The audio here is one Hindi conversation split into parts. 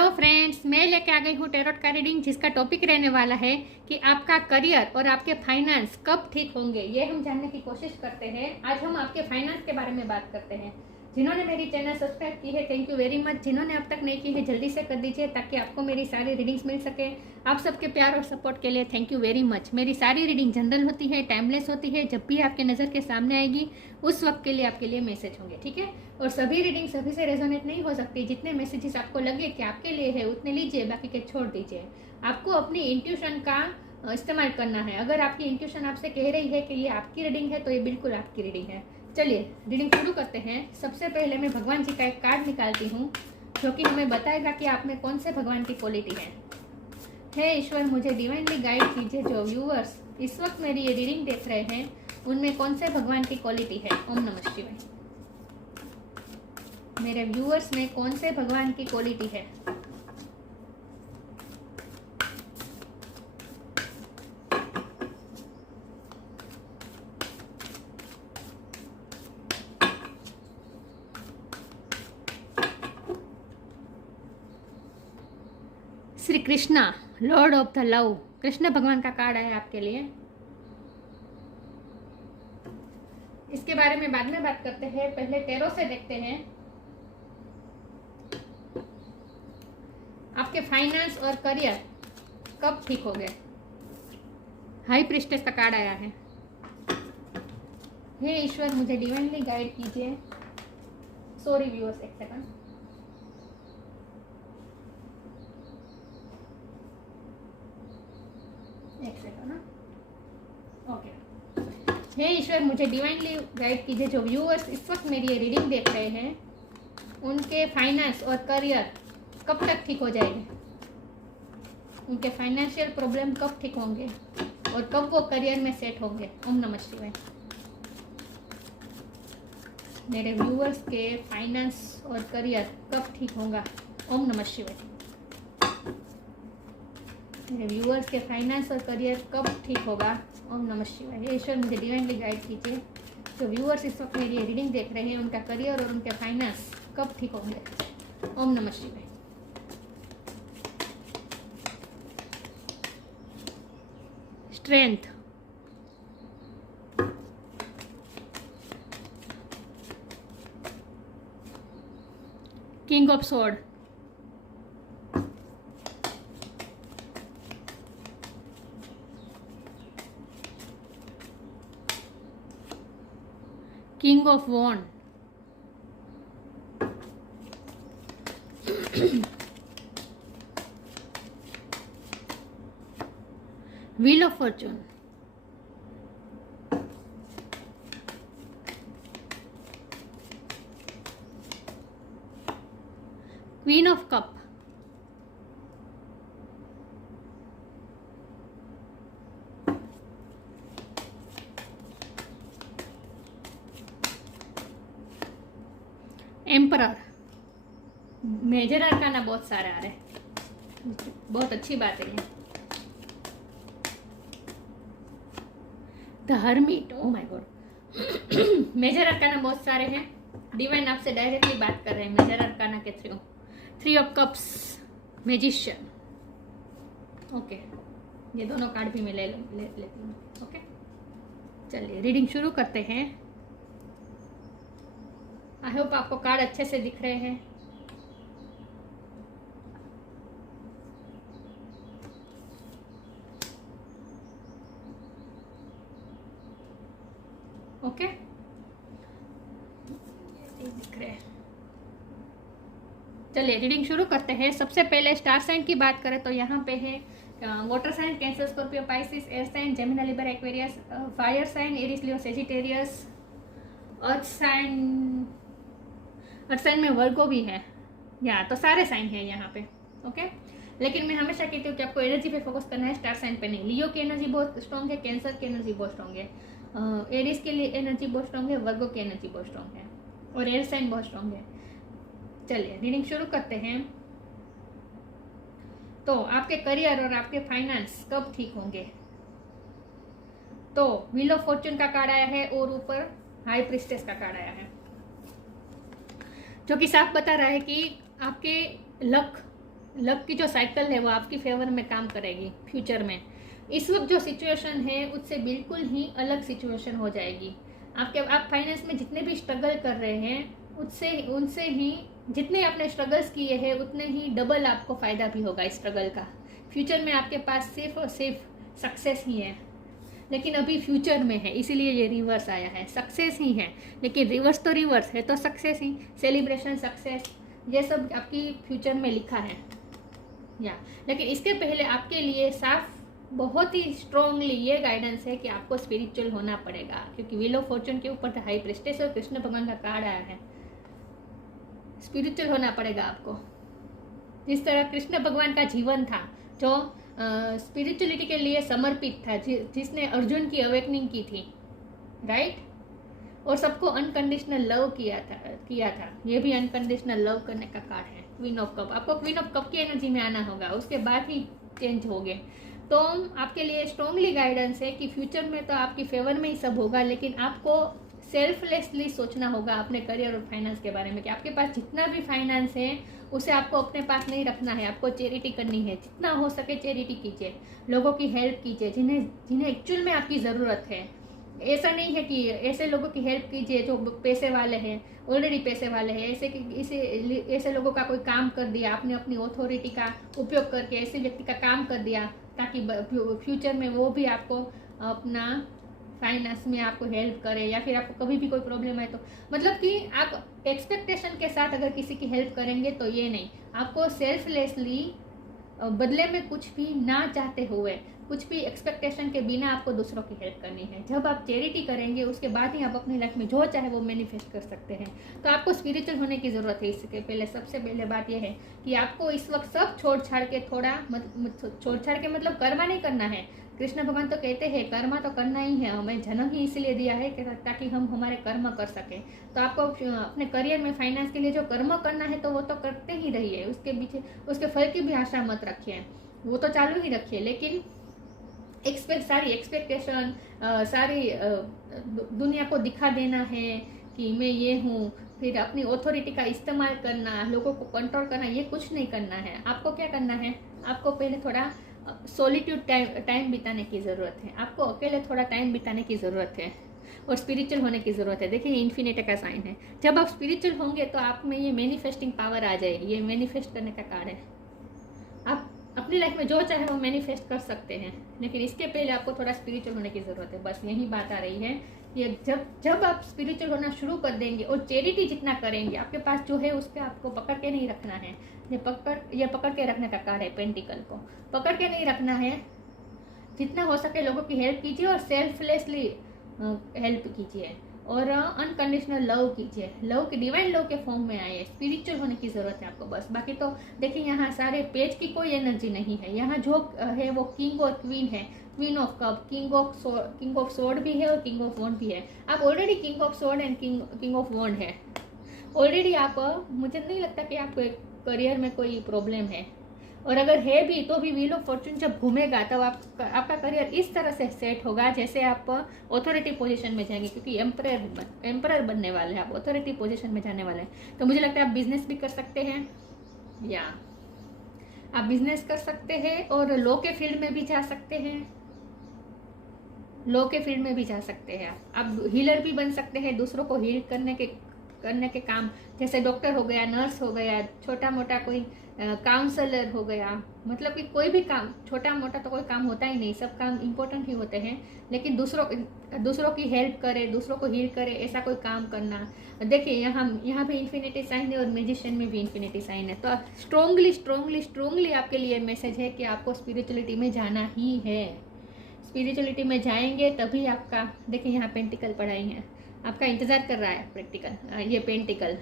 हेलो फ्रेंड्स, मैं लेके आ गई हूँ टैरोट का रीडिंग जिसका टॉपिक रहने वाला है कि आपका करियर और आपके फाइनेंस कब ठीक होंगे। ये हम जानने की कोशिश करते हैं। आज हम आपके फाइनेंस के बारे में बात करते हैं। जिन्होंने मेरी चैनल सब्सक्राइब की है, थैंक यू वेरी मच। जिन्होंने अब तक नहीं की है, जल्दी से कर दीजिए ताकि आपको मेरी सारी रीडिंग्स मिल सके। आप सबके प्यार और सपोर्ट के लिए थैंक यू वेरी मच। मेरी सारी रीडिंग जनरल होती है, टाइमलेस होती है। जब भी आपके नज़र के सामने आएगी उस वक्त के लिए आपके लिए मैसेज होंगे, ठीक है। और सभी रीडिंग सभी से रेजोनेट नहीं हो सकती। जितने मैसेजेस आपको लगे कि आपके लिए है उतने लीजिए, बाकी के छोड़ दीजिए। आपको अपनी इंट्यूशन का इस्तेमाल करना है। अगर आपकी इंट्यूशन आपसे कह रही है कि ये आपकी रीडिंग है तो ये बिल्कुल आपकी रीडिंग है। चलिए रीडिंग शुरू करते हैं। सबसे पहले मैं भगवान जी का एक कार्ड निकालती हूँ जो कि हमें बताएगा कि आप में कौन से भगवान की क्वालिटी है। हे ईश्वर, मुझे डिवाइनली गाइड कीजिए। जो व्यूअर्स इस वक्त मेरी ये रीडिंग देख रहे हैं उनमें कौन से भगवान की क्वालिटी है। ओम नमः शिवाय। मेरे व्यूअर्स में कौन से भगवान की क्वालिटी है। Shri Krishna, Lord of the love. Krishna भगवान का कार्ड है आपके लिए। इसके बारे में बाद में बात करते हैं, पहले टैरो से देखते हैं आपके फाइनेंस और करियर कब ठीक हो गए। हाई प्रिस्टेस का कार्ड आया है। हे ईश्वर, मुझे डिवाइनली गाइड कीजिए। सॉरी व्यूअर्स, एक सेकंड। ओके। हे ईश्वर, मुझे डिवाइनली गाइड कीजिए। जो व्यूअर्स इस वक्त मेरी ये रीडिंग देख रहे हैं उनके फाइनेंस और करियर कब तक ठीक हो जाएंगे। उनके फाइनेंशियल प्रॉब्लम कब ठीक होंगे और कब वो करियर में सेट होंगे। ओम नमः शिवाय। मेरे व्यूअर्स के फाइनेंस और करियर कब ठीक होगा। ओम नमः शिवाय। मेरे व्यूअर्स के फाइनेंस और करियर कब ठीक होगा। ओम नमः शिवाय। ईश्वर, मुझे डिवाइनली गाइड कीजिए। जो व्यूअर्स इस वक्त मेरी रीडिंग देख रहे हैं उनका करियर और उनके फाइनेंस कब ठीक होंगे। ओम नमः शिवाय। Strength, king of sword, king of wand, wheel of fortune, queen of cup, emperor. Major arcana बहुत सारे आ रहे हैं, बहुत अच्छी बात है ये। The hermit, oh my God. Major arcana बहुत सारे हैं। डिवाइन आपसे डायरेक्टली बात कर रहे हैं मेजर अरकाना के through. Three of cups, magician. Okay, ये दोनों कार्ड भी मैं ले लेती हूँ। ओके, चलिए रीडिंग शुरू करते हैं। आई होप आपको कार्ड अच्छे से दिख रहे हैं। ओके, दिख रहे हैं। चलिए रीडिंग शुरू करते हैं। सबसे पहले स्टार साइन की बात करें तो यहाँ पे है water sign, Cancer, Scorpio, Pisces, air sign, Gemini, Libra, Aquarius, fire sign, Aries, Leo, Sagittarius, earth sign में वर्गो भी है। या तो सारे साइन है यहाँ पे। ओके, लेकिन मैं हमेशा कहती हूँ कि आपको एनर्जी पे फोकस करना है, स्टार साइन पे नहीं। लियो की एनर्जी बहुत स्ट्रॉन्ग है, कैंसर की एनर्जी बहुत स्ट्रॉन्ग है, एरिस के लिए एनर्जी बहुत स्ट्रॉन्ग है, वर्गो की एनर्जी बहुत स्ट्रॉन्ग है और एयर साइन बहुत स्ट्रॉन्ग है। चलिए रीडिंग शुरू करते हैं। तो आपके करियर और आपके फाइनेंस कब ठीक होंगे। तो व्हील ऑफ फॉर्चून का कार्ड आया है और ऊपर हाई प्रिस्टेस का कार्ड आया है, जो कि साफ बता रहा है कि आपके लक लक की जो साइकिल है वो आपकी फेवर में काम करेगी फ्यूचर में। इस वक्त जो सिचुएशन है उससे बिल्कुल ही अलग सिचुएशन हो जाएगी। आप फाइनेंस में जितने भी स्ट्रगल कर रहे हैं उससे उनसे ही जितने आपने स्ट्रगल्स किए हैं उतने ही डबल आपको फ़ायदा भी होगा इस स्ट्रगल का। फ्यूचर में आपके पास सिर्फ और सिर्फ सक्सेस ही है, लेकिन अभी फ्यूचर में है इसीलिए ये रिवर्स आया है। सक्सेस ही है लेकिन रिवर्स तो रिवर्स है, तो सक्सेस ही, सेलिब्रेशन, सक्सेस, ये सब आपकी फ्यूचर में लिखा है या। लेकिन इसके पहले आपके लिए साफ बहुत ही स्ट्रांगली ये गाइडेंस है कि आपको स्पिरिचुअल होना पड़ेगा, क्योंकि व्हील ऑफ फॉर्चून के ऊपर हाई प्रेस्टेस और कृष्ण भगवान का कार्ड आया है। स्पिरिचुअल होना पड़ेगा आपको। जिस तरह कृष्ण भगवान का जीवन था जो स्पिरिचुअलिटी के लिए समर्पित था, जिसने अर्जुन की अवेकनिंग की थी, राइट, और सबको अनकंडीशनल लव किया था। ये भी अनकंडीशनल लव करने का कार्ड है, क्वीन ऑफ कप। आपको क्वीन ऑफ कप की एनर्जी में आना होगा, उसके बाद ही चेंज होगे। तो आपके लिए स्ट्रांगली गाइडेंस है कि फ्यूचर में तो आपकी फेवर में ही सब होगा, लेकिन आपको सेल्फलेसली सोचना होगा अपने करियर और फाइनेंस के बारे में, कि आपके पास जितना भी फाइनेंस है उसे आपको अपने पास नहीं रखना है, आपको चैरिटी करनी है। जितना हो सके चैरिटी कीजिए, लोगों की हेल्प कीजिए जिन्हें एक्चुअल में आपकी ज़रूरत है। ऐसा नहीं है कि ऐसे लोगों की हेल्प कीजिए जो पैसे वाले हैं, ऑलरेडी पैसे वाले हैं। ऐसे लोगों का कोई काम कर दिया आपने, अपनी अथॉरिटी का उपयोग करके ऐसे व्यक्ति का काम कर दिया ताकि फ्यूचर में वो भी आपको अपना फाइनेंस में आपको हेल्प करे, या फिर आपको कभी भी कोई प्रॉब्लम है तो, मतलब कि आप एक्सपेक्टेशन के साथ अगर किसी की हेल्प करेंगे तो ये नहीं, आपको सेल्फलेसली बदले में कुछ भी ना चाहते हुए, कुछ भी एक्सपेक्टेशन के बिना आपको दूसरों की हेल्प करनी है। जब आप चैरिटी करेंगे उसके बाद ही आप अपनी लाइफ में जो चाहे वो मैनिफेस्ट कर सकते हैं। तो आपको स्पिरिचुअल होने की ज़रूरत है। इसके पहले सबसे पहले बात यह है कि आपको इस वक्त सब छोड़ छाड़ के छोड़ छाड़ के मतलब कर्मा नहीं करना है। कृष्ण भगवान तो कहते हैं कर्मा तो करना ही है, हमें जन्म ही इसलिए दिया है कि ताकि हम हमारे कर्म कर सकें। तो आपको अपने करियर में फाइनेंस के लिए जो कर्म करना है तो वो तो करते ही रहिए, उसके पीछे उसके फल की भी आशा मत रखिए, वो तो चालू ही रखिए। लेकिन सारी एक्सपेक्टेशन, सारी दुनिया को दिखा देना है कि मैं ये हूँ, फिर अपनी अथॉरिटी का इस्तेमाल करना, लोगों को कंट्रोल करना, ये कुछ नहीं करना है। आपको क्या करना है, आपको पहले थोड़ा सॉलिट्यूड टाइम बिताने की ज़रूरत है, आपको अकेले थोड़ा टाइम बिताने की ज़रूरत है, और स्पिरिचुअल होने की ज़रूरत है। देखिए ये इन्फिनिटी का साइन है। जब आप स्पिरिचुअल होंगे तो आप में ये मैनिफेस्टिंग पावर आ जाएगी। ये मैनिफेस्ट करने का कार्ड है। आप अपनी लाइफ में जो चाहे वो मैनिफेस्ट कर सकते हैं, लेकिन इसके पहले आपको थोड़ा स्पिरिचुअल होने की ज़रूरत है। बस यही बात आ रही है कि जब आप स्पिरिचुअल होना शुरू कर देंगे और चैरिटी जितना करेंगे, आपके पास जो है उस पर आपको पकड़ के नहीं रखना है। ये पकड़ के रखने का कार्ड है, पेंटिकल को पकड़ के नहीं रखना है। जितना हो सके लोगों की हेल्प कीजिए और सेल्फलेसली हेल्प कीजिए, और अनकंडीशनल लव कीजिए। लव के डिवाइन लव के फॉर्म में आए। स्पिरिचुअल होने की ज़रूरत है आपको बस। बाकी तो देखिए यहाँ सारे पेज की कोई एनर्जी नहीं है। यहाँ जो है वो किंग और क्वीन है, queen of cup, king of sword भी है और किंग ऑफ वॉन्ड भी है। आप already king of sword and king of wand है ऑलरेडी। आप, मुझे नहीं लगता कि आपको एक करियर में कोई प्रॉब्लम है, और अगर है भी तो भी व्हील ऑफ फॉर्चून जब घूमेगा तब आपका करियर इस तरह से सेट होगा जैसे आप अथॉरिटी पोजीशन में जाएंगे, क्योंकि एम्परर बनने वाले हैं आप, अथॉरिटी पोजीशन में जाने वाले हैं। तो मुझे लगता है आप बिजनेस भी कर सकते हैं, या आप बिजनेस कर सकते हैं और लॉ के फील्ड में भी जा सकते हैं। लॉ के फील्ड में भी जा सकते हैं आप हीलर भी बन सकते हैं, दूसरों को हील करने के काम, जैसे डॉक्टर हो गया, नर्स हो गया, छोटा मोटा कोई काउंसलर हो गया। मतलब कि कोई भी काम, छोटा मोटा तो कोई काम होता ही नहीं, सब काम इम्पोर्टेंट ही होते हैं, लेकिन दूसरों की हेल्प करे, दूसरों को हील करे, ऐसा कोई काम करना। देखिए यहाँ भी इन्फिनिटी साइन है और मैजिशियन में भी इन्फिनिटी साइन है। तो स्ट्रोंगली आपके लिए मैसेज है कि आपको स्पिरिचुअलिटी में जाना ही है। स्पिरिचुअलिटी में जाएंगे तभी आपका, देखिए यहाँ पेंटिकल पढ़ाई है, आपका इंतज़ार कर रहा है प्रैक्टिकल। ये पेंटिकल,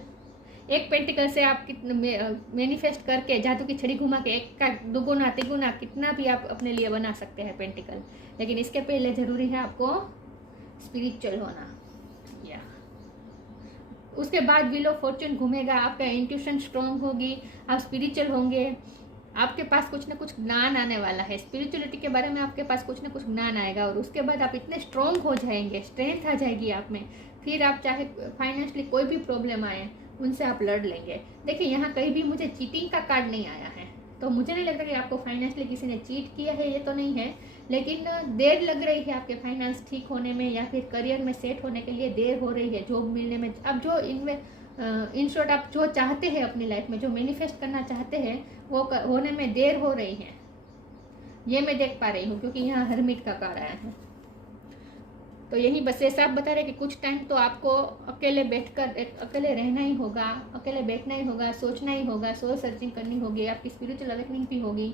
एक पेंटिकल से आप मैनिफेस्ट करके जादू की छड़ी घुमा के एक का दुगुना तिगुना कितना भी आप अपने लिए बना सकते हैं पेंटिकल। लेकिन इसके पहले ज़रूरी है आपको स्पिरिचुअल होना। या उसके बाद व्हील ऑफ फॉर्चून घूमेगा, आपका इंट्यूशन स्ट्रॉन्ग होगी, आप स्पिरिचुअल होंगे, आपके पास कुछ ना कुछ ज्ञान आने वाला है। स्पिरिचुअलिटी के बारे में आपके पास कुछ ना कुछ ज्ञान आएगा, और उसके बाद आप इतने स्ट्रॉन्ग हो जाएंगे, स्ट्रेंथ आ जाएगी आप में। फिर आप चाहे फाइनेंशियली कोई भी प्रॉब्लम आए उनसे आप लड़ लेंगे। देखिए यहाँ कहीं भी मुझे चीटिंग का कार्ड नहीं आया है। तो मुझे नहीं लगता कि आपको फाइनेंशियली किसी ने चीट किया है, ये तो नहीं है, लेकिन देर लग रही है आपके फाइनेंस ठीक होने में, या फिर करियर में सेट होने के लिए देर हो रही है, जॉब मिलने में। अब जो इनमें इन शॉर्ट आप जो चाहते हैं अपनी लाइफ में, जो मैनिफेस्ट करना चाहते हैं, वो होने में देर हो रही है, ये मैं देख पा रही हूँ, क्योंकि यहाँ हरमिट का कार्ड आया है। तो यही बस ये सब बता रहे कि कुछ टाइम तो आपको अकेले बैठकर अकेले रहना ही होगा, अकेले बैठना ही होगा, सोचना ही होगा, सोल सर्चिंग करनी होगी, आपकी स्पिरिचुअल अवेकनिंग भी होगी।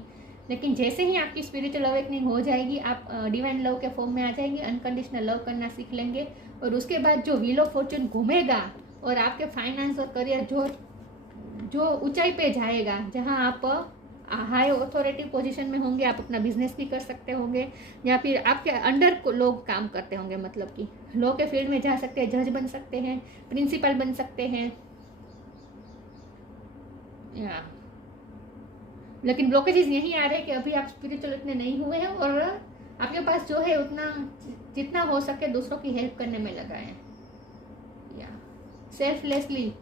लेकिन जैसे ही आपकी स्पिरिचुअल अवेकनिंग हो जाएगी, आप डिवाइन लव के फॉर्म में आ जाएंगे, अनकंडीशनल लव करना सीख लेंगे, और उसके बाद जो व्हील ऑफ फॉर्चून घूमेगा और आपके फाइनेंस और करियर जो ऊंचाई पे जाएगा, जहां आप हाई अथॉरिटी पोजीशन में होंगे, आप अपना बिजनेस भी कर सकते होंगे, या फिर आपके अंडर को लोग काम करते होंगे, मतलब कि लॉ के फील्ड में जा सकते हैं, जज बन सकते हैं, प्रिंसिपल बन सकते हैं, या लेकिन ब्लॉकेजेस यही आ रहे हैं कि अभी आप स्पिरिचुअल इतने नहीं हुए हैं, और आपके पास जो है उतना जितना हो सके दूसरों की हेल्प करने में लगाएं, या सेल्फलेसली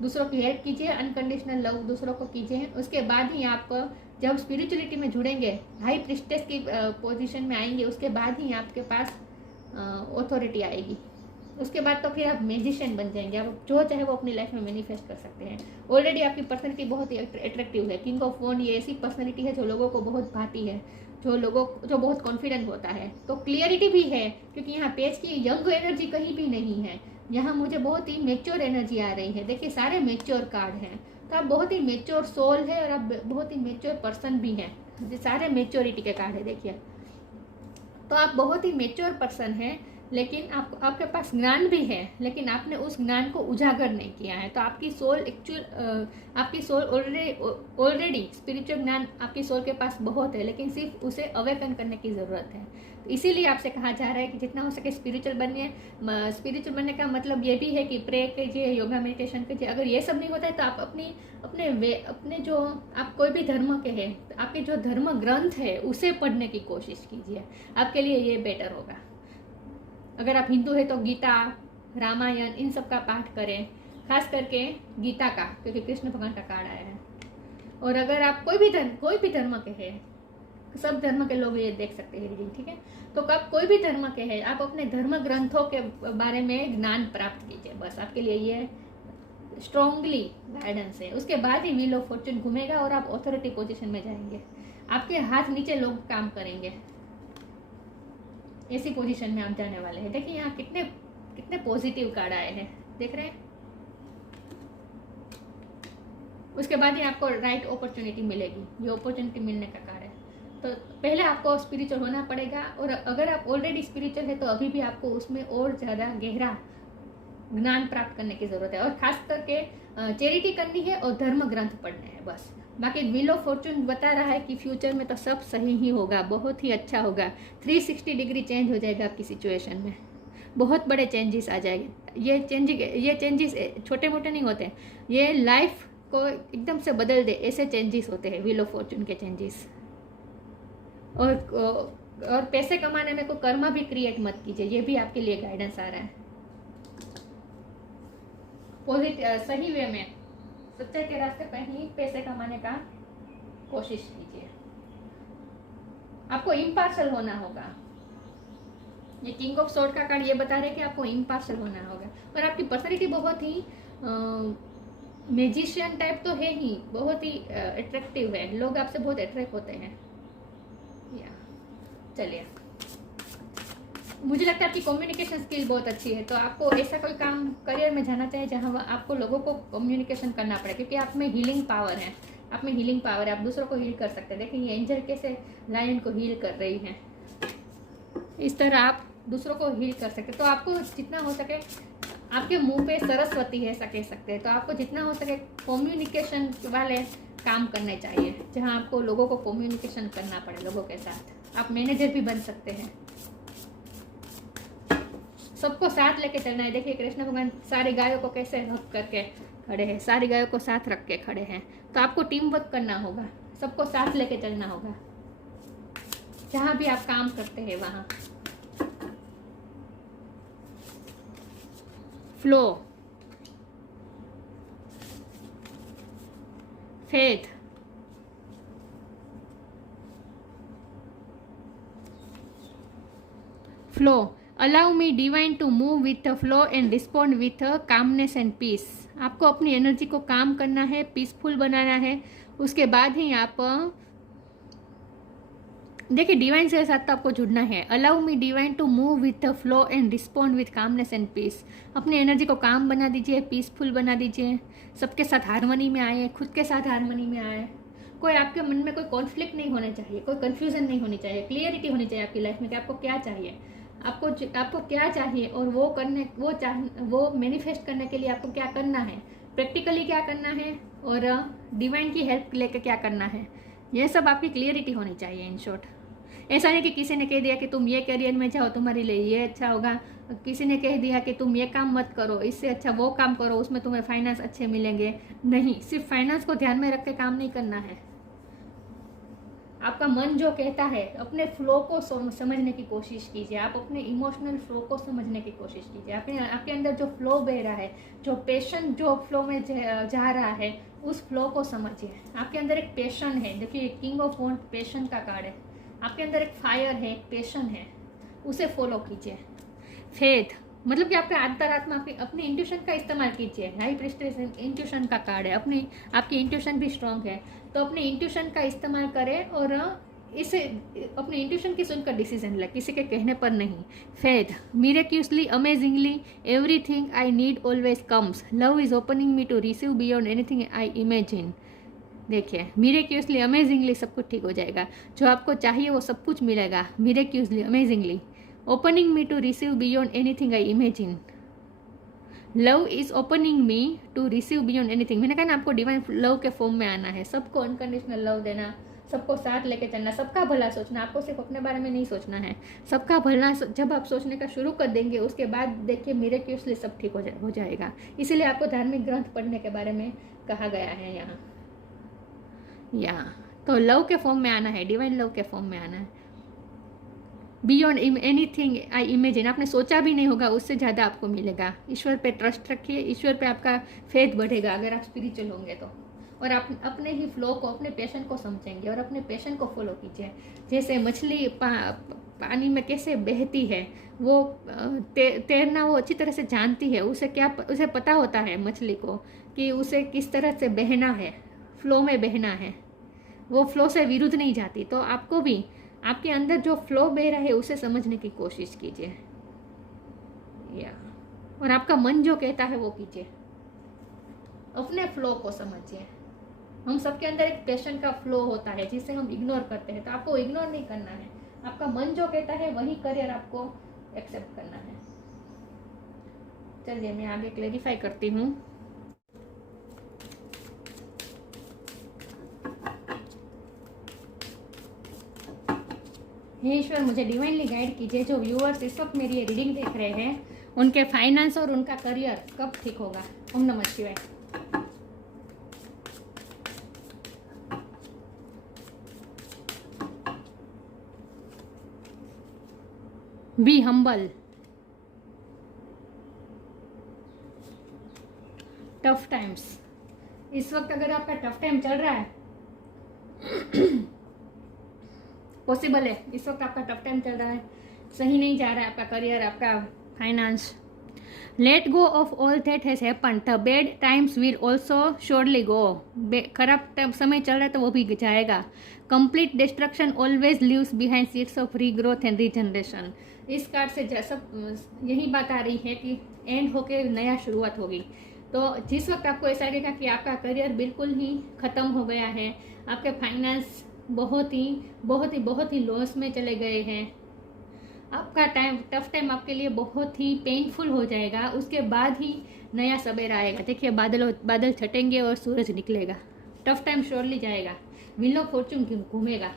दूसरों की हेल्प कीजिए, अनकंडीशनल लव दूसरों को कीजिए। उसके बाद ही आप जब स्पिरिचुअलिटी में जुड़ेंगे, हाई प्रिस्टेस की पोजीशन में आएंगे, उसके बाद ही आपके पास ऑथोरिटी आएगी। उसके बाद तो फिर आप मैजिशियन बन जाएंगे, आप जो चाहे वो अपनी लाइफ में मैनिफेस्ट कर सकते हैं। ऑलरेडी आपकी पर्सनैलिटी बहुत ही अट्रैक्टिव है। किंग ऑफ वॉन्ड ये ऐसी पर्सनैलिटी है जो लोगों को बहुत भाती है, जो बहुत कॉन्फिडेंट होता है। तो क्लियरिटी भी है, क्योंकि यहाँ पेज की यंग एनर्जी कहीं भी नहीं है, यहाँ मुझे बहुत ही मेच्योर एनर्जी आ रही है। देखिए सारे मेच्योर कार्ड हैं, तो आप बहुत ही मेच्योर सोल है, और आप बहुत ही मेच्योर पर्सन भी हैं। सारे मेच्योरिटी के कार्ड है देखिए, तो आप बहुत ही मेच्योर पर्सन हैं, लेकिन आपके पास ज्ञान भी है, लेकिन आपने उस ज्ञान को उजागर नहीं किया है। तो आपकी सोल ऑलरेडी स्पिरिचुअल ज्ञान आपकी सोल के पास बहुत है, लेकिन सिर्फ उसे अवेकन करने की ज़रूरत है। तो इसीलिए आपसे कहा जा रहा है कि जितना हो सके स्पिरिचुअल बनिए। स्पिरिचुअल बनने का मतलब ये भी है कि प्रे कीजिए, योगा मेडिटेशन कीजिए। अगर ये सब नहीं होता है तो आप अपने जो आप कोई भी धर्म के हैं, आपके जो धर्म ग्रंथ है उसे पढ़ने की कोशिश कीजिए, आपके लिए ये बेटर होगा। अगर आप हिंदू है तो गीता, रामायण, इन सब का पाठ करें, खास करके गीता का, क्योंकि कृष्ण भगवान का कार्ड आया है। और अगर आप कोई भी धर्म के हैं, सब धर्म के लोग ये देख सकते हैं रीडिंग, ठीक है। तो कब कोई भी धर्म के हैं, आप अपने धर्म ग्रंथों के बारे में ज्ञान प्राप्त कीजिए, बस आपके लिए ये स्ट्रॉन्गली गाइडेंस है। उसके बाद ही व्हील ऑफ फॉर्चून घूमेगा और आप ऑथोरिटी पोजीशन में जाएंगे, आपके हाथ नीचे लोग काम करेंगे, ऐसी पोजीशन में आप जाने वाले हैं। देखिए यहाँ कितने पॉजिटिव कार्ड आए हैं, देख रहे हैं। उसके बाद ही आपको राइट अपॉर्चुनिटी मिलेगी, ये अपॉर्चुनिटी मिलने का कार्ड है। तो पहले आपको स्पिरिचुअल होना पड़ेगा, और अगर आप ऑलरेडी स्पिरिचुअल है तो अभी भी आपको उसमें और ज़्यादा गहरा ज्ञान प्राप्त करने की ज़रूरत है, और खास करके चैरिटी करनी है और धर्म ग्रंथ पढ़ने हैं बस। बाकी व्हील ऑफ फॉर्चून बता रहा है कि फ्यूचर में तो सब सही ही होगा, बहुत ही अच्छा होगा। 360 डिग्री चेंज हो जाएगा आपकी सिचुएशन में, बहुत बड़े चेंजेस आ जाएंगे। ये चेंजेस छोटे मोटे नहीं होते, ये लाइफ को एकदम से बदल दे, ऐसे चेंजेस होते हैं व्हील ऑफ फॉर्चून के चेंजेस। और पैसे कमाने में कोई कर्मा भी क्रिएट मत कीजिए, ये भी आपके लिए गाइडेंस आ रहा है। सही वे में, सच्चाई के रास्ते पर ही पैसे कमाने का कोशिश कीजिए। आपको इम्पार्शल होना होगा। ये किंग ऑफ सोर्ड का कार्ड ये बता रहे हैं कि आपको इम्पार्शल होना होगा, और आपकी पर्सनैलिटी बहुत ही मैजिशियन टाइप तो है ही, बहुत ही अट्रैक्टिव है, लोग आपसे बहुत अट्रैक्ट होते हैं। चलिए, मुझे लगता है आपकी कम्युनिकेशन स्किल बहुत अच्छी है, तो आपको ऐसा कोई काम करियर में जाना चाहिए जहाँ आपको लोगों को कम्युनिकेशन करना पड़े, क्योंकि आप में हीलिंग पावर है, आप दूसरों को हील कर सकते हैं। देखिए ये एंजल कैसे लायन को हील कर रही है, इस तरह आप दूसरों को हील कर सकते हैं। तो आपको जितना हो सके, आपके मुंह पे सरस्वती है ऐसा कह सकते हैं, तो आपको जितना हो सके कम्युनिकेशन वाले काम करने चाहिए, जहाँ आपको लोगों को कम्युनिकेशन करना पड़े लोगों के साथ। आप मैनेजर भी बन सकते हैं, सबको साथ लेके चलना है। देखिए कृष्ण भगवान सारी गायों को कैसे रख करके खड़े हैं, सारी गायों को साथ रख के खड़े हैं। तो आपको टीम वर्क करना होगा, सबको साथ लेके चलना होगा, जहाँ भी आप काम करते हैं वहाँ। Flow, faith, flow, allow me divine to move with the flow and respond with calmness and peace. आपको अपनी एनर्जी को काम करना है, पीसफुल बनाना है, उसके बाद ही आप देखिए डिवाइन से साथ तो आपको जुड़ना है। Allow me divine to move with the flow and respond with calmness and peace. अपनी एनर्जी को काम बना दीजिए, पीसफुल बना दीजिए, सबके साथ हारमोनी में आए, खुद के साथ हारमोनी में आए। कोई आपके मन में कोई कॉन्फ्लिक्ट नहीं होना चाहिए, कोई कन्फ्यूजन नहीं होनी चाहिए, क्लियरिटी होनी चाहिए आपकी लाइफ में कि आपको क्या चाहिए, आपको क्या चाहिए और वो मैनिफेस्ट करने के लिए आपको क्या करना है, प्रैक्टिकली क्या करना है और डिवाइन की हेल्प लेके क्या करना है, ये सब आपकी क्लियरिटी होनी चाहिए। इन शॉर्ट, ऐसा नहीं कि किसी ने कह दिया कि तुम ये करियर में जाओ, तुम्हारे लिए ये अच्छा होगा, किसी ने कह दिया कि तुम ये काम मत करो, इससे अच्छा वो काम करो, उसमें तुम्हें फाइनेंस अच्छे मिलेंगे। नहीं, सिर्फ फाइनेंस को ध्यान में रख के काम नहीं करना है। आपका मन जो कहता है, अपने फ्लो को समझने की कोशिश कीजिए, आप अपने इमोशनल फ्लो को समझने की कोशिश कीजिए। आपके अंदर जो फ्लो बह रहा है, जो पैशन जो फ्लो में जा रहा है, उस फ्लो को समझिए। आपके अंदर एक पैशन है, देखिए किंग ऑफ वॉन्ड पैशन का कार्ड है। आपके अंदर एक फायर है, एक पैशन है, उसे फॉलो कीजिए। फेथ मतलब कि आपके अंतरात्मा, अपनी इंट्यूशन का इस्तेमाल कीजिए। हाई प्रिस्टेस इंट्यूशन का कार्ड है, आपकी इंट्यूशन भी स्ट्रांग है, तो अपने इंट्यूशन का इस्तेमाल करें और इसे अपने इंट्यूशन की सुनकर डिसीजन ले, किसी के कहने पर नहीं। Faith, miraculously amazingly everything I need always comes, love is opening me to receive beyond anything I imagine. देखिए मिरेक्यूसली अमेजिंगली सब कुछ ठीक हो जाएगा, जो आपको चाहिए वो सब कुछ मिलेगा। Miraculously amazingly opening me to receive beyond anything I imagine, love is opening me to receive beyond anything. मैंने कहा ना आपको डिवाइन लव के फॉर्म में आना है, सबको अनकंडीशनल लव देना, सबको साथ लेके चलना, सबका भला सोचना। आपको सिर्फ अपने बारे में नहीं सोचना है, सबका भला जब आप सोचने का शुरू कर देंगे, उसके बाद देखिए मिरेक्यूसली सब ठीक हो जाएगा। इसीलिए आपको धार्मिक ग्रंथ पढ़ने के बारे में कहा गया है यहाँ तो लव के फॉर्म में आना है, डिवाइन लव के फॉर्म में आना है। बियॉन्ड एनीथिंग आई इमेजिन, आपने सोचा भी नहीं होगा उससे ज़्यादा आपको मिलेगा। ईश्वर पे ट्रस्ट रखिए, ईश्वर पे आपका फेथ बढ़ेगा अगर आप स्पिरिचुअल होंगे तो। और आप अपने ही फ्लो को, अपने पैशन को समझेंगे और अपने पैशन को फॉलो कीजिए। जैसे मछली पानी में कैसे बहती है, वो तैरना वो अच्छी तरह से जानती है, उसे पता होता है मछली को कि उसे किस तरह से बहना है, फ्लो में बहना है, वो फ्लो से विरुद्ध नहीं जाती। तो आपको भी आपके अंदर जो फ्लो बह रहा है उसे समझने की कोशिश कीजिए, और आपका मन जो कहता है वो कीजिए, अपने फ्लो को समझिए। हम सबके अंदर एक पैशन का फ्लो होता है जिसे हम इग्नोर करते हैं, तो आपको इग्नोर नहीं करना है। आपका मन जो कहता है वही करियर आपको एक्सेप्ट करना है। चलिए मैं आगे क्लेरिफाई करती हूँ। हे ईश्वर, मुझे डिवाइनली गाइड कीजिए। जो व्यूअर्स इस वक्त मेरी ये रीडिंग देख रहे हैं, उनके फाइनेंस और उनका करियर कब ठीक होगा। ओम नमः शिवाय। Be humble. टफ टाइम्स, इस वक्त अगर आपका टफ टाइम चल रहा है, पॉसिबल है इस वक्त आपका टफ टाइम चल रहा है, सही नहीं जा रहा है आपका करियर, आपका finance. Let go of all that has happen, the bad times will also surely गो। खराब समय चल रहा है तो वो भी जाएगा। Complete destruction always leaves behind seeds of regrowth and regeneration. इस कार्ड से सब यही बात आ रही है कि एंड होके नया शुरुआत होगी। तो जिस वक्त आपको ऐसा लगेगा कि आपका करियर बिल्कुल ही ख़त्म हो गया है, आपके फाइनेंस बहुत ही लॉस में चले गए हैं, आपका टफ टाइम आपके लिए बहुत ही पेनफुल हो जाएगा, उसके बाद ही नया सवेरा आएगा। देखिए बादल छटेंगे और सूरज निकलेगा। टफ टाइम श्योरली जाएगा, व्हील ऑफ फॉर्चून घूमेगा,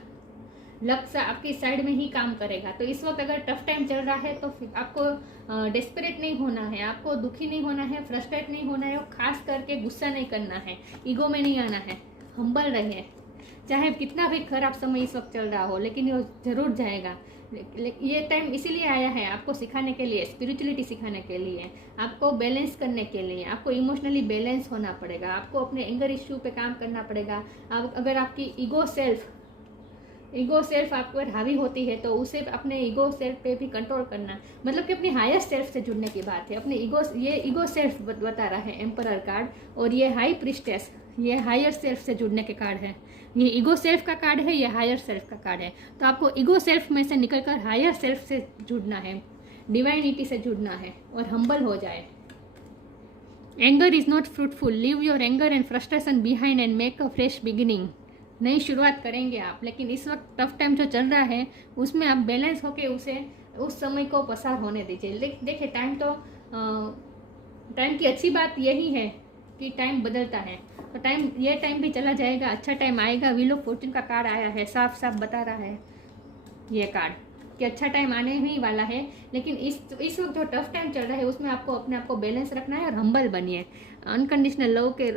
लक्ष्य आपकी साइड में ही काम करेगा। तो इस वक्त अगर टफ टाइम चल रहा है तो आपको डेस्परेट नहीं होना है, आपको दुखी नहीं होना है, फ्रस्ट्रेट नहीं होना है, और खास करके गुस्सा नहीं करना है, ईगो में नहीं आना है। हम्बल रहिए, चाहे कितना भी खराब समय इस वक्त चल रहा हो, लेकिन ये जरूर जाएगा। ये टाइम इसीलिए आया है आपको सिखाने के लिए, स्पिरिचुअलिटी सिखाने के लिए, आपको बैलेंस करने के लिए। आपको इमोशनली बैलेंस होना पड़ेगा, आपको अपने एंगर इश्यू पे काम करना पड़ेगा। अगर आपकी ईगो सेल्फ ईगो सेल्फ आप पर हावी होती है तो उसे अपने ईगो सेल्फ पे भी कंट्रोल करना, मतलब कि अपने हायर सेल्फ से जुड़ने की बात है। अपने ईगो, ये ईगो सेल्फ बता रहा है एम्परर कार्ड, और ये हाई प्रिस्टेस, ये हायर सेल्फ से जुड़ने के कार्ड है। ये ईगो सेल्फ का कार्ड है, ये हायर सेल्फ का कार्ड है। तो आपको ईगो सेल्फ में से निकलकर हायर सेल्फ से जुड़ना है, डिवाइनिटी से जुड़ना है और हम्बल हो जाए। Anger is not fruitful, leave your anger and frustration behind and make a fresh beginning. नई शुरुआत करेंगे आप, लेकिन इस वक्त टफ टाइम जो चल रहा है उसमें आप बैलेंस होके उसे, उस समय को पसार होने दीजिए। देखिए टाइम की अच्छी बात यही है कि टाइम बदलता है, तो ये टाइम भी चला जाएगा, अच्छा टाइम आएगा। व्हील ऑफ फॉर्चून का कार्ड आया है, साफ साफ बता रहा है ये कार्ड कि अच्छा टाइम आने ही वाला है। लेकिन इस वक्त जो टफ टाइम चल रहा है उसमें आपको अपने आप को बैलेंस रखना है और हम्बल बनिए। अनकंडीशनल लव के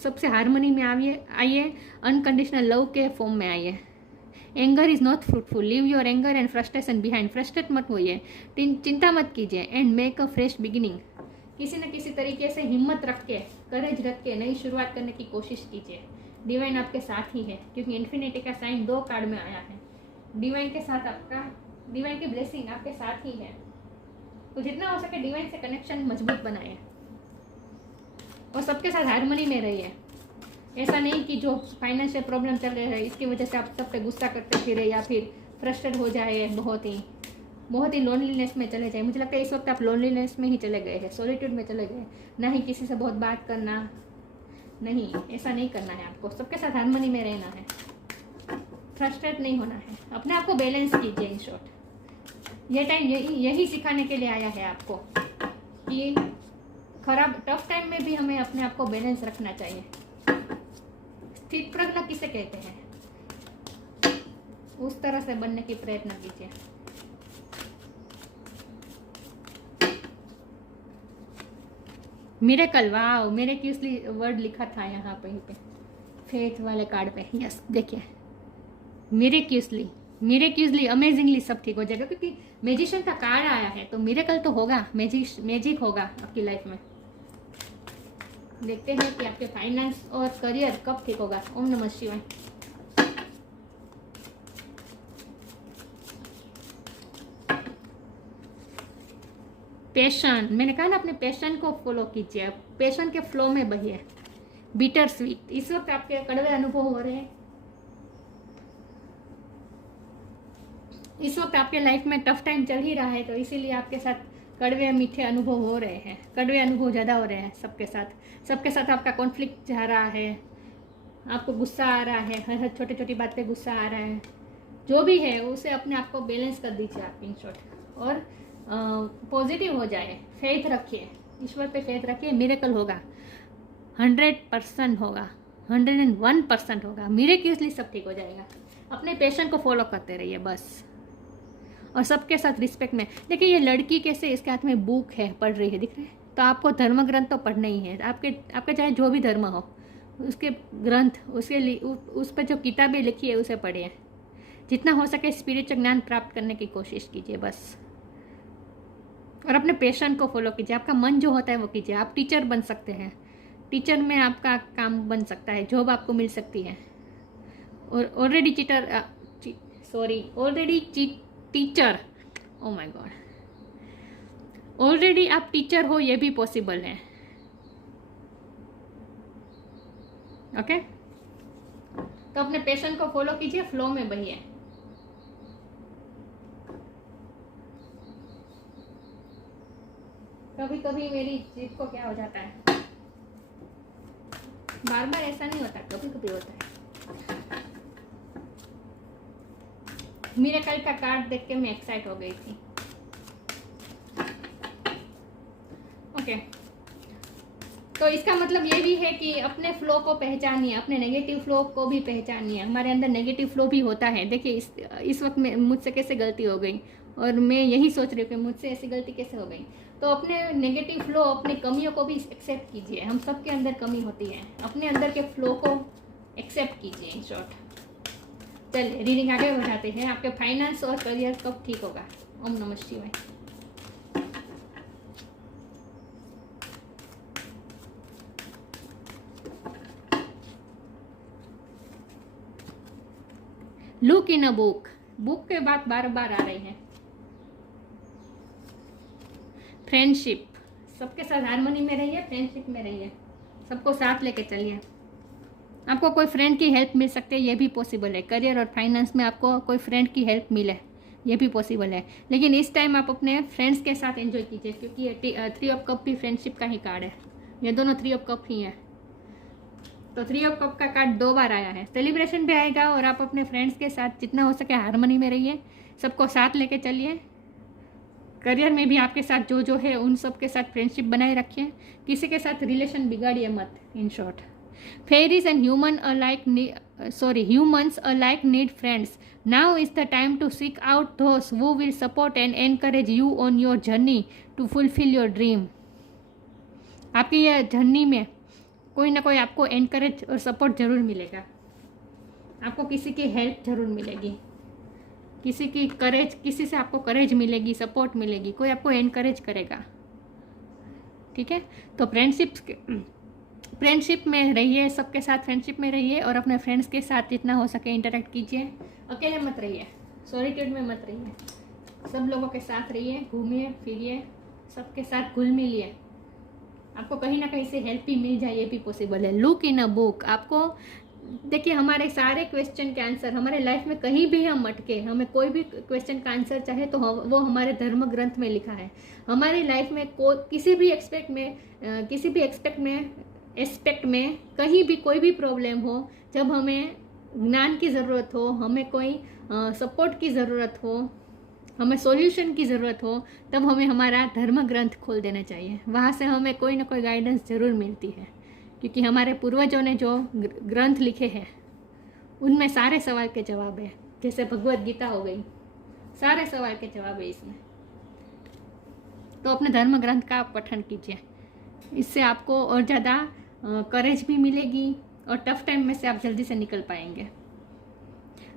सबसे हारमोनी में आइए, अनकंडीशनल लव के फॉर्म में आइए। Anger is not fruitful, leave your anger and frustration behind, frustrate मत होइए, चिंता मत कीजिए, and make a fresh beginning. किसी न किसी तरीके से हिम्मत रख के, करेज रख के नई शुरुआत करने की कोशिश कीजिए। डिवाइन आपके साथ ही है, क्योंकि इन्फिनिटी का साइन 2 कार्ड में आया है। डिवाइन के साथ आपका, डिवाइन की ब्लेसिंग आपके साथ ही है। तो जितना हो सके डिवाइन से कनेक्शन मजबूत बनाए और सबके साथ हारमोनी में रहिए। ऐसा नहीं कि जो फाइनेंशियल प्रॉब्लम चल रहे हैं इसकी वजह से आप सब पे गुस्सा करते फिरे या फिर फ्रस्ट्रेट हो जाए, बहुत ही लोनलीनेस में चले जाए। मुझे लगता है इस वक्त आप लोनलीनेस में ही चले गए हैं, सॉलिट्यूड में चले गए, ना ही किसी से बहुत बात करना, नहीं, ऐसा नहीं करना है आपको। सबके साथ हारमोनी में रहना है, फ्रस्ट्रेट नहीं होना है, अपने आप को बैलेंस कीजिए। इन शॉर्ट ये टाइम यही सिखाने के लिए आया है आपको कि खराब टफ टाइम में भी हमें अपने आप को बैलेंस रखना चाहिए। स्थित प्रज्ञ किसे कहते हैं, उस तरह से बनने की प्रयत्न कीजिए। मिरेकल, वाह, मिरेक्युलसली वर्ड लिखा था यहाँ पे फेथ वाले कार्ड पे। यस, देखिए, मिरेक्युलसली अमेजिंगली सब ठीक हो जाएगा, क्योंकि मैजिशियन का कार्ड आया है, तो मिरेकल तो होगा, मैजिक होगा आपकी लाइफ में। देखते हैं कि आपके फाइनेंस और करियर कब ठीक होगा। ओम नमः शिवाय। पैशन, मैंने कहा ना, अपने पैशन को फॉलो कीजिए, पैशन के फ्लो में बहिए। बिटर स्वीट, इस वक्त आपके कड़वे अनुभव हो रहे हैं, इस वक्त आपके लाइफ में टफ टाइम चल ही रहा है, तो इसीलिए आपके साथ कड़वे मीठे अनुभव हो रहे हैं, कड़वे अनुभव ज़्यादा हो रहे हैं सबके साथ आपका कॉन्फ्लिक्ट जा रहा है, आपको गुस्सा आ रहा है, हर छोटी छोटी बात पे गुस्सा आ रहा है। जो भी है उसे अपने आप को बैलेंस कर दीजिए आप, इन शॉर्ट, और पॉजिटिव हो जाए। फेथ रखिए, ईश्वर पे फेथ रखिए, मिरेकल होगा, 100% होगा, 101% होगा, मिरेक्युलसली सब ठीक हो जाएगा। अपने पैशन को फॉलो करते रहिए बस, और सबके साथ रिस्पेक्ट में। देखिए ये लड़की कैसे, इसके हाथ में बुक है, पढ़ रही है, दिख रहा है। तो आपको धर्म ग्रंथ तो पढ़ना ही है, आपके चाहे जो भी धर्म हो, उसके ग्रंथ, उसके लिए उस पर जो किताबें लिखी है उसे पढ़िए। जितना हो सके स्पिरिचुअल ज्ञान प्राप्त करने की कोशिश कीजिए बस, और अपने पैशन को फॉलो कीजिए। आपका मन जो होता है वो कीजिए। आप टीचर बन सकते हैं, टीचर में आपका काम बन सकता है, जॉब आपको मिल सकती है। और already teacher, O my God, already आप टीचर हो, ये भी पॉसिबल है। ओके, तो अपने पैशन को फॉलो कीजिए, फ्लो में बहिए। कभी कभी मेरी जीत को क्या हो जाता है, बार बार ऐसा नहीं होता, कभी कभी होता है। मिरेकल का कार्ड देख के मैं एक्साइट हो गई थी। ओके, तो इसका मतलब ये भी है कि अपने फ्लो को पहचानिए, अपने नेगेटिव फ्लो को भी पहचानिए। हमारे अंदर नेगेटिव फ्लो भी होता है। देखिए इस वक्त में मुझसे कैसे गलती हो गई, और मैं यही सोच रही हूँ कि मुझसे ऐसी गलती कैसे हो गई। तो अपने नेगेटिव फ्लो, अपनी कमियों को भी एक्सेप्ट कीजिए। हम सबके अंदर कमी होती है, अपने अंदर के फ्लो को एक्सेप्ट कीजिए। इन शॉर्ट, चलिए रीडिंग आगे बढ़ाते हैं। आपके फाइनेंस और करियर कब ठीक होगा। ओम नमः शिवाय। Look in a book, book के बाद बार बार आ रही है। फ्रेंडशिप, सबके साथ हारमोनी में रहिए, फ्रेंडशिप में रहिए, सबको साथ लेके चलिए। आपको कोई फ्रेंड की हेल्प मिल सकती है, ये भी पॉसिबल है। करियर और फाइनेंस में आपको कोई फ्रेंड की हेल्प मिले, ये भी पॉसिबल है। लेकिन इस टाइम आप अपने फ्रेंड्स के साथ एंजॉय कीजिए, क्योंकि ये 3 ऑफ कप भी फ्रेंडशिप का ही कार्ड है। ये दोनों 3 ऑफ कप ही हैं, तो 3 ऑफ कप का कार्ड 2 बार आया है। सेलिब्रेशन भी आएगा और आप अपने फ्रेंड्स के साथ जितना हो सके हारमोनी में रहिए, सबको साथ लेके चलिए। करियर में भी आपके साथ जो जो है उन सब के साथ फ्रेंडशिप बनाए रखिए, किसी के साथ रिलेशन बिगाड़िए मत। In short, fairies and humans alike need friends. Now is the time to seek out those who will support and encourage you on your journey to fulfill your dream. आपकी यह जर्नी में कोई ना कोई आपको एनकरेज और सपोर्ट जरूर मिलेगा, आपको किसी की हेल्प जरूर मिलेगी, किसी से आपको करेज मिलेगी, सपोर्ट मिलेगी, कोई आपको एनकरेज करेगा। ठीक है, तो फ्रेंडशिप में रहिए, सबके साथ फ्रेंडशिप में रहिए और अपने फ्रेंड्स के साथ जितना हो सके इंटरेक्ट कीजिए। अकेले मत रहिए, सॉलिट्यूड में मत रहिए, सब लोगों के साथ रहिए, घूमिए फिरिए, सबके साथ घुल मिलिए, आपको कहीं ना कहीं से हेल्प भी मिल जाए, ये भी पॉसिबल है। लुक इन अ बुक, आपको देखिए हमारे सारे क्वेश्चन के आंसर हमारे लाइफ में कहीं भी हम अटके, हमें कोई भी क्वेश्चन का आंसर चाहे तो वो हमारे धर्म ग्रंथ में लिखा है। हमारी लाइफ में किसी भी एस्पेक्ट में कहीं भी कोई भी प्रॉब्लम हो, जब हमें ज्ञान की ज़रूरत हो, हमें कोई सपोर्ट की ज़रूरत हो, हमें सॉल्यूशन की ज़रूरत हो, तब हमें हमारा धर्म ग्रंथ खोल देना चाहिए। वहाँ से हमें कोई ना कोई गाइडेंस ज़रूर मिलती है, क्योंकि हमारे पूर्वजों ने जो ग्रंथ लिखे हैं उनमें सारे सवाल के जवाब है। जैसे भगवत गीता हो गई, सारे सवाल के जवाब है इसमें। तो अपने धर्म ग्रंथ का पठन कीजिए, इससे आपको और ज़्यादा करेज भी मिलेगी और टफ टाइम में से आप जल्दी से निकल पाएंगे।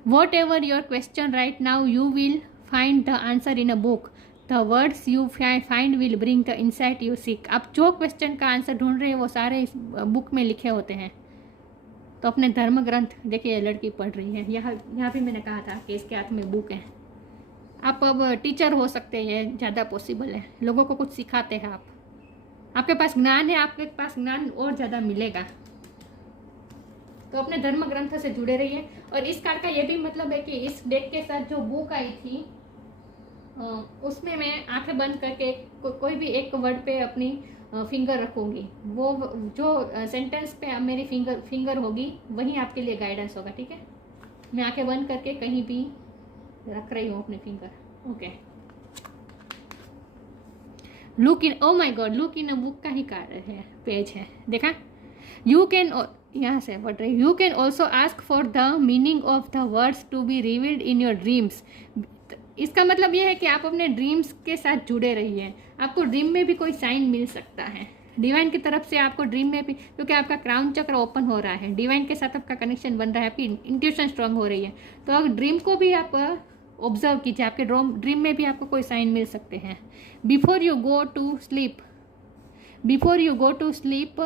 What ever your question right now, you will find the answer in a book. The words you find will bring the insight you seek. आप जो क्वेश्चन का आंसर ढूंढ रहे हैं वो सारे इस बुक में लिखे होते हैं। तो अपने धर्म ग्रंथ, देखिए लड़की पढ़ रही है, यहाँ भी मैंने कहा था कि इसके हाथ में बुक है। आप अब टीचर हो सकते हैं, ज़्यादा पॉसिबल है, लोगों को कुछ सिखाते हैं आप, आपके पास ज्ञान है, आपके पास ज्ञान और ज़्यादा मिलेगा। तो अपने धर्म ग्रंथ से जुड़े रहिए। और इस कार्ड का ये भी मतलब है कि इस डेक के साथ जो बुक आई थी उसमें मैं आंखें बंद करके कोई भी एक वर्ड पे अपनी फिंगर रखूंगी, वो जो सेंटेंस पे मेरी फिंगर होगी वही आपके लिए गाइडेंस होगा। ठीक है, मैं आंखें बंद करके कहीं भी रख रही हूँ अपनी finger. Okay, look in, O my God, look in a book का ही कार्ड है, पेज है, देखा। यू कैन, यहाँ से पढ़ रही, you can also ask for the meaning of the words to be revealed in your dreams. इसका मतलब यह है कि आप अपने ड्रीम्स के साथ जुड़े रहिए। आपको ड्रीम में भी कोई साइन मिल सकता है डिवाइन की तरफ से, आपको ड्रीम में भी, क्योंकि आपका क्राउन चक्र ओपन हो रहा है, डिवाइन के साथ आपका कनेक्शन बन रहा है, आपकी इंट्यूशन स्ट्रांग हो रही है। तो अब ड्रीम को भी आप ऑब्जर्व कीजिए, आपके ड्रीम में भी आपको कोई साइन मिल सकते हैं। Before you go to sleep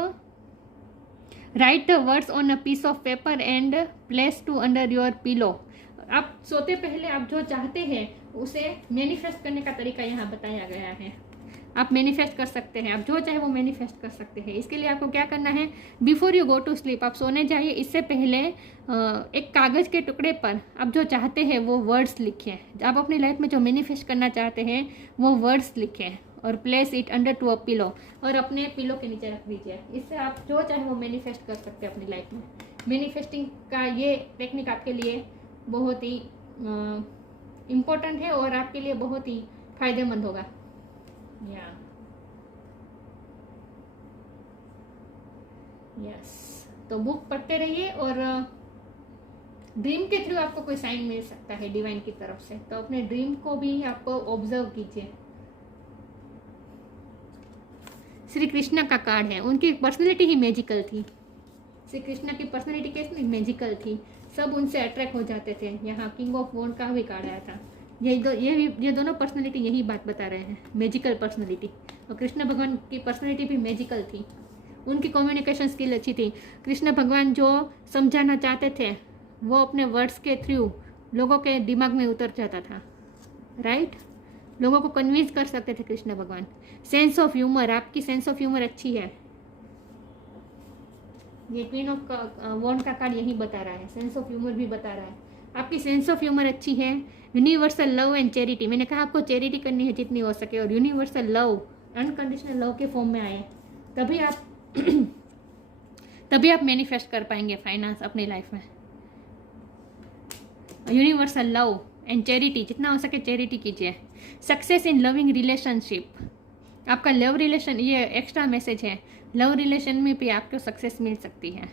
write the words on a piece of paper and place to under your pillow. आप सोते पहले आप जो चाहते हैं उसे मैनिफेस्ट करने का तरीका यहाँ बताया गया है। आप मैनिफेस्ट कर सकते हैं, आप जो चाहे वो मैनिफेस्ट कर सकते हैं। इसके लिए आपको क्या करना है, before you go to sleep, आप सोने जाइए, इससे पहले एक कागज़ के टुकड़े पर आप जो चाहते हैं वो वर्ड्स लिखें। आप अपनी लाइफ में जो मैनिफेस्ट करना चाहते हैं वो वर्ड्स लिखें और place it under to a pillow, और अपने पिलो के नीचे रख दीजिए। इससे आप जो चाहे वो मैनिफेस्ट कर सकते हैं अपनी लाइफ में। मैनिफेस्टिंग का ये टेक्निक आपके लिए बहुत ही इम्पोर्टेंट है और आपके लिए बहुत ही फायदेमंद होगा। यस, तो बुक पढ़ते रहिए और ड्रीम के थ्रू आपको कोई साइन मिल सकता है डिवाइन की तरफ से, तो अपने ड्रीम को भी आपको ऑब्जर्व कीजिए। श्री कृष्ण का कार्ड है, उनकी पर्सनैलिटी ही मैजिकल थी। श्री कृष्ण की पर्सनैलिटी कैसी मैजिकल थी, सब उनसे अट्रैक्ट हो जाते थे। यहाँ किंग ऑफ वॉन्ड का भी कार्ड आया था। ये दोनों पर्सनैलिटी यही बात बता रहे हैं, मैजिकल पर्सनैलिटी। और कृष्ण भगवान की पर्सनैलिटी भी मैजिकल थी, उनकी कम्युनिकेशन स्किल अच्छी थी। कृष्ण भगवान जो समझाना चाहते थे वो अपने वर्ड्स के थ्रू लोगों के दिमाग में उतर जाता था, राइट। लोगों को कन्विंस कर सकते थे कृष्ण भगवान। सेंस ऑफ ह्यूमर, आपकी सेंस ऑफ ह्यूमर अच्छी है। ये क्वीन ऑफ वॉन्ड का कार्ड यही बता रहा है, सेंस ऑफ ह्यूमर भी बता रहा है। आपकी सेंस ऑफ ह्यूमर अच्छी है। यूनिवर्सल लव एंड चैरिटी, मैंने कहा आपको चैरिटी करनी है जितनी हो सके, और यूनिवर्सल लव, अनकंडीशनल लव के फॉर्म में आए, तभी आप तभी आप मैनिफेस्ट कर पाएंगे फाइनेंस अपनी लाइफ में। यूनिवर्सल लव एंड चैरिटी, जितना हो सके चैरिटी कीजिए। सक्सेस इन लविंग रिलेशनशिप, आपका लव रिलेशन, ये एक्स्ट्रा मैसेज है, लव रिलेशन में भी आपको सक्सेस मिल सकती है।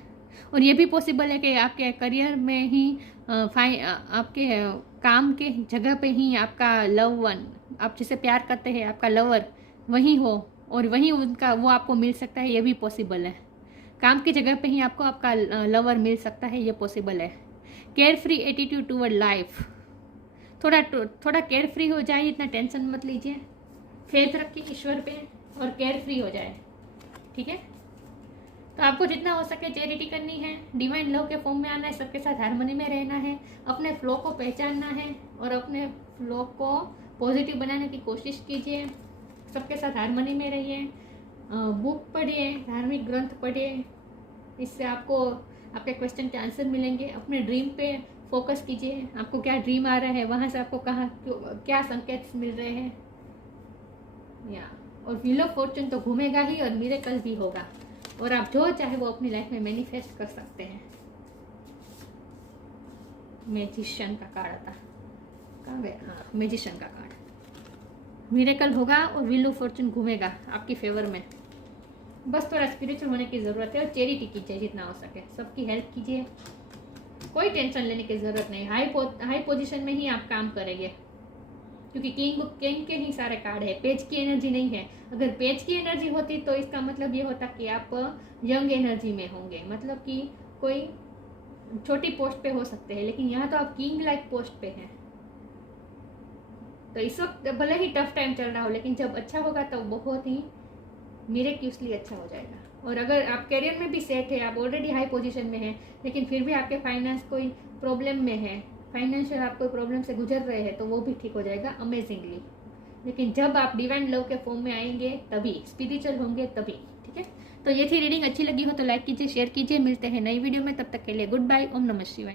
और ये भी पॉसिबल है कि आपके करियर में ही आपके काम के जगह पे ही आपका लव वन, आप जिसे प्यार करते हैं, आपका लवर वही हो और वहीं उनका वो आपको मिल सकता है, ये भी पॉसिबल है। काम की जगह पे ही आपको आपका लवर मिल सकता है, ये पॉसिबल है। Care free attitude toward life, थोड़ा केयर फ्री हो जाए, इतना टेंशन मत लीजिए, फेथ रखिए ईश्वर पे और केयर फ्री हो जाए, ठीक है। तो आपको जितना हो सके चैरिटी करनी है, डिवाइन लव के फॉर्म में आना है, सबके साथ हार्मनी में रहना है, अपने फ्लो को पहचानना है और अपने फ्लो को पॉजिटिव बनाने की कोशिश कीजिए, सबके साथ हार्मनी में रहिए, बुक पढ़िए, धार्मिक ग्रंथ पढ़िए, इससे आपको आपके क्वेश्चन के आंसर मिलेंगे। अपने ड्रीम पे फोकस कीजिए, आपको क्या ड्रीम आ रहा है, वहाँ से आपको क्या संकेत मिल रहे हैं, या और व्हील ऑफ फॉर्चून तो घूमेगा ही और मिरेकल भी होगा, और आप जो चाहे वो अपनी लाइफ में मैनिफेस्ट कर सकते हैं। मैजिशियन का कार्ड आता, कहाँ गया, हाँ मैजिशियन का कार्ड, मिरेकल होगा और व्हील ऑफ फॉर्चून घूमेगा आपकी फेवर में। बस थोड़ा स्पिरिचुअल होने की ज़रूरत है और चैरिटी कीजिए जितना हो सके, सबकी हेल्प कीजिए, कोई टेंशन लेने की ज़रूरत नहीं। हाई पोजीशन में ही आप काम करेंगे, क्योंकि किंग के ही सारे कार्ड है, पेज की एनर्जी नहीं है। अगर पेज की एनर्जी होती तो इसका मतलब ये होता कि आप यंग एनर्जी में होंगे, मतलब कि कोई छोटी पोस्ट पे हो सकते हैं, लेकिन यहाँ तो आप किंग लाइक पोस्ट पे हैं। तो इस वक्त भले ही टफ टाइम चल रहा हो, लेकिन जब अच्छा होगा तो बहुत ही मिरेक्युलसली अच्छा हो जाएगा। और अगर आप करियर में भी सेट है, आप ऑलरेडी हाई पोजीशन में हैं, लेकिन फिर भी आपके फाइनेंस कोई प्रॉब्लम में है, फाइनेंशियल आप कोई प्रॉब्लम से गुजर रहे हैं, तो वो भी ठीक हो जाएगा अमेजिंगली। लेकिन जब आप डिवाइन लव के फॉर्म में आएंगे तभी, स्पिरिचुअल होंगे तभी, ठीक है। तो ये थी रीडिंग, अच्छी लगी हो तो लाइक कीजिए, शेयर कीजिए, मिलते हैं नई वीडियो में, तब तक के लिए गुड बाय, ओम नमः शिवाय।